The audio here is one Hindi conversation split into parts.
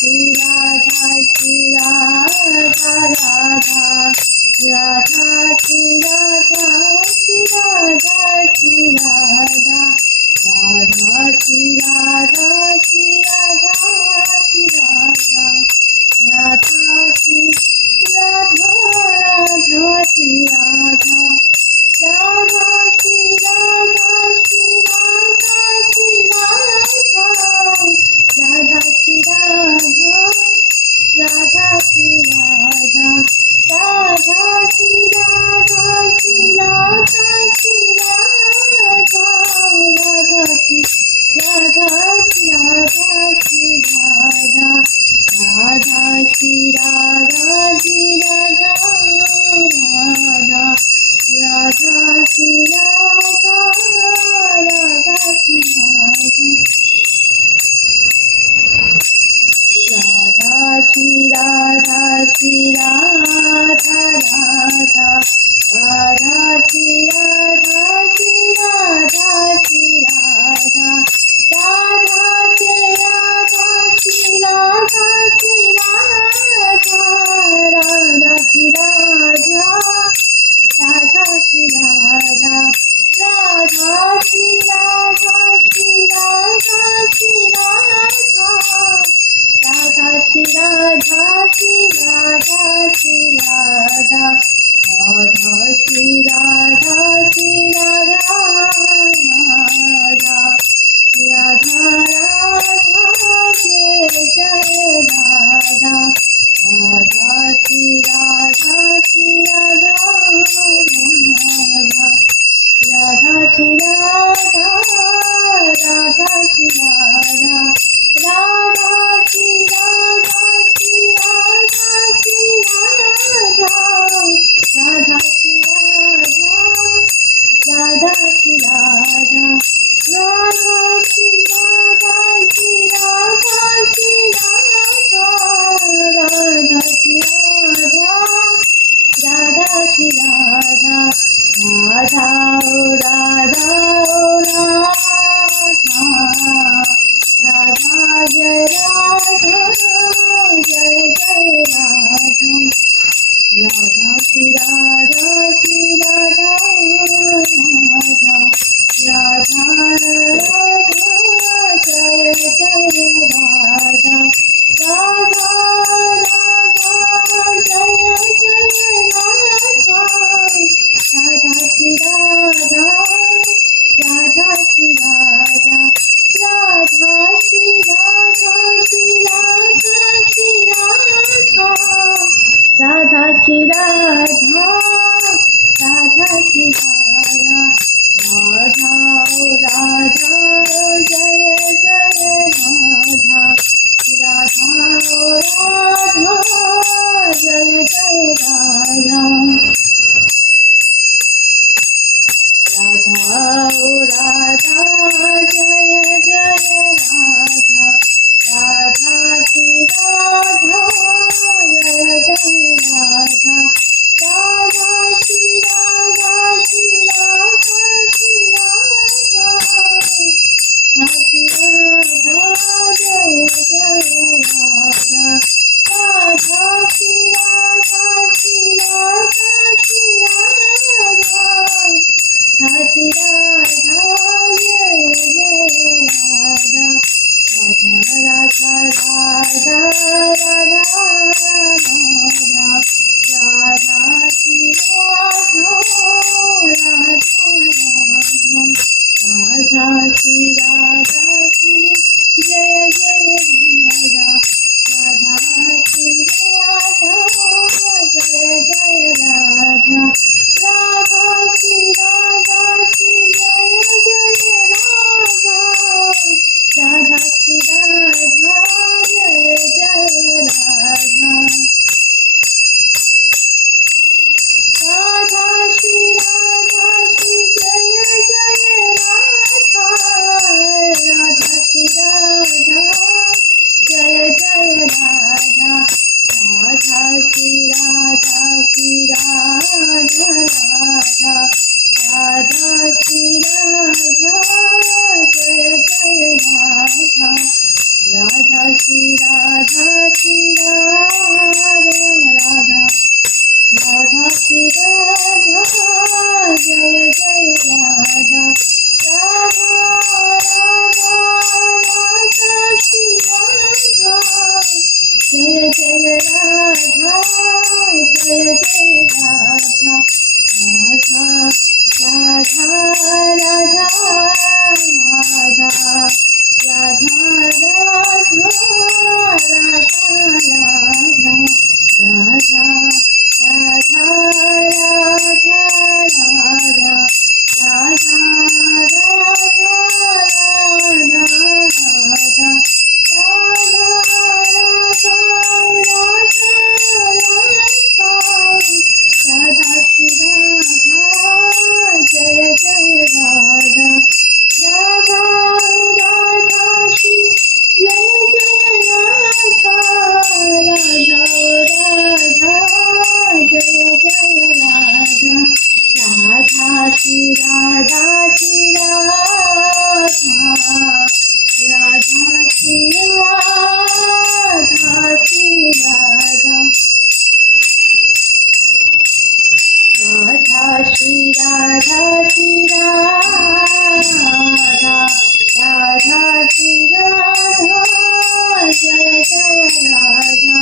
Shri Radha Shri Radha Radha Radha Shri Radha Shri Radha Shri Radha Radha Shri Radha Shri Radha Shri Radha Radha Shri Radha Radha Shri Radha Radha Shri Radha Shri Radha Shri Radha Radha Shri Radha Radha Shri Radha Radha Shri Radha Shri Radha Shri Radha Radha Shri Radha Shri Radha Shri Radha Radha Shri Radha Shri Radha Radha Radha Shri Radha Radha Shri Radha Radha Shri Radha Shri Radha Radha Radha Shri Radha Shri Radha Shri Radha Radha Shri Radha Shri Radha Shri Radha Radha Shri Radha Radha Shri Radha Radha Shri Radha Shri Radha Shri Radha Radha Shri Radha Shri Radha Shri Radha Radha Shri Radha Shri Radha Radha Radha Radha Jai Jai Radha Radha Shri Radha Shri Radha Radha Radha Shri Radha Radha Shri Radha Radha Shri Radha Shri Radha Shri Radha Radha Shri Radha Radha Shri Radha Radha Shri Radha Shri Radha Shri Radha Radha Shri Radha Radha Shri Radha Radha O Radha O Radha Radha Jai Radha Jai Jai Radha Radha Shri Radha Shri Radha Radha Radha Radha Jai Jai Radha Radha Radha Jai Jai Radha Radha Shri Radha Radha Shri Radha Radha Shri Radha Shri Radha Shri Radha Radha Shri Radha Radha Shri Radha Radha O Radha Jai Jai Radha Radha O Radha Jai Jai Radha Radha O Radha Jai Jai Radha Radha Shri Radha Jai Jai Radha Radha Shri Radha Shri Radha Shri Radha Shri Radha Jai Jai Radha Radha Shri Radha Shri Radha Shri Radha Shri Radha Jai Jai Radha Radha Radha Radha Radha Radha Shri Radha Radha Radha Shri Radha Shri Jai Jai Radha Radha Shri Radha Jai Jai Radha Radha Shri Radha Shri Jai Jai Radha Radha Shri Radha Jai Jai Radha Radha Shri Radha Shri Jai Jai Radha Radha Shri Radha Jai Jai Radha Radha Shri Radha Shri Radha Radha Radha Shri Radha Jai Jai Radha Radha Shri Radha Shri Radha Radha Radha Shri Radha Jai Jai Radha Radha Radha Radha Shri Radha Jai Jai Radha Jai Jai Radha Radha Radha Radha Radha Radha Radha Radha Radha Radha Radha Radha Radha Radha Shri Radha Jai Jai Radha Radha Radha Shri Jai Jai Radha Radha Radha Jai Jai Radha Radha Shri Radha Shri Radha Radha Shri Radha Shri Radha Radha Shri Radha Shri Radha Radha Shri Radha Jai Jai Radha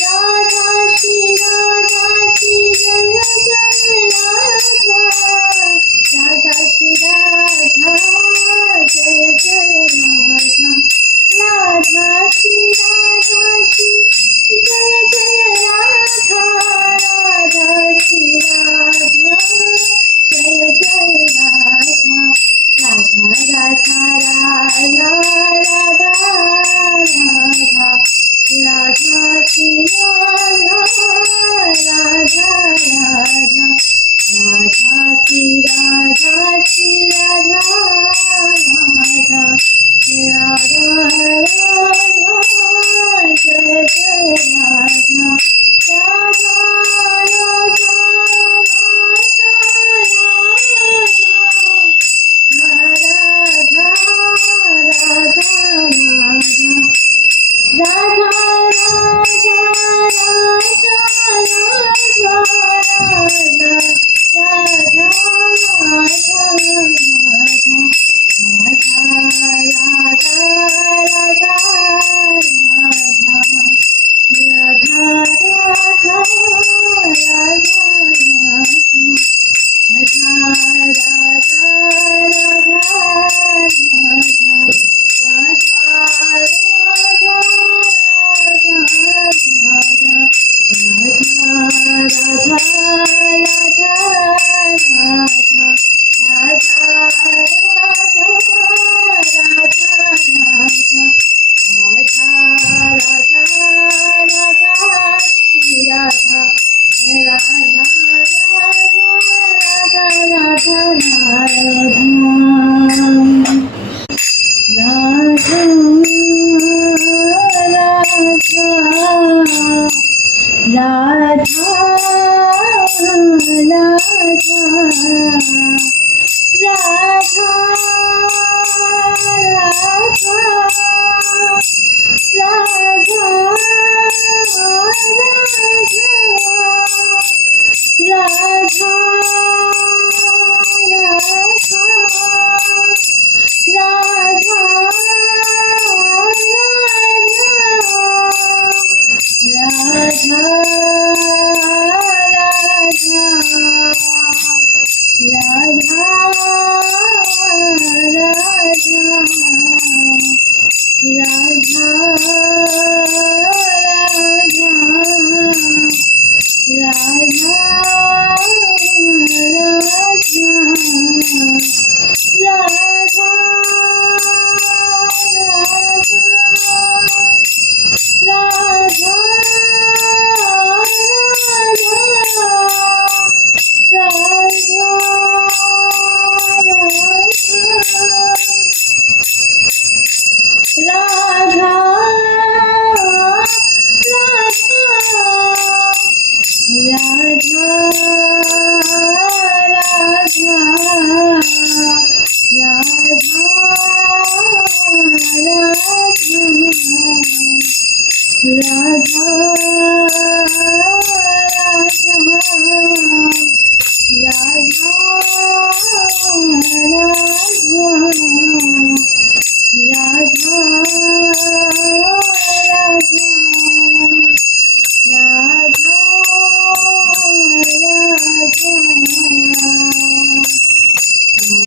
Radha Shri Radha Shri Jai Jai Radha Radha Shri Radha Jai Jai Radha Radha Shri Radha Shri Jai Jai Radha Radha Shri Radha Jai Jai Radha Radha Radha Radha Radha Radha Radha Shri Radha Radha Radha Radha Shri Radha Shri Radha Radha Radha Radha Jai Jai Radha Radha Radha Radha Radha Radha Radha Radha Radha Radha Radha Radha Radha Radha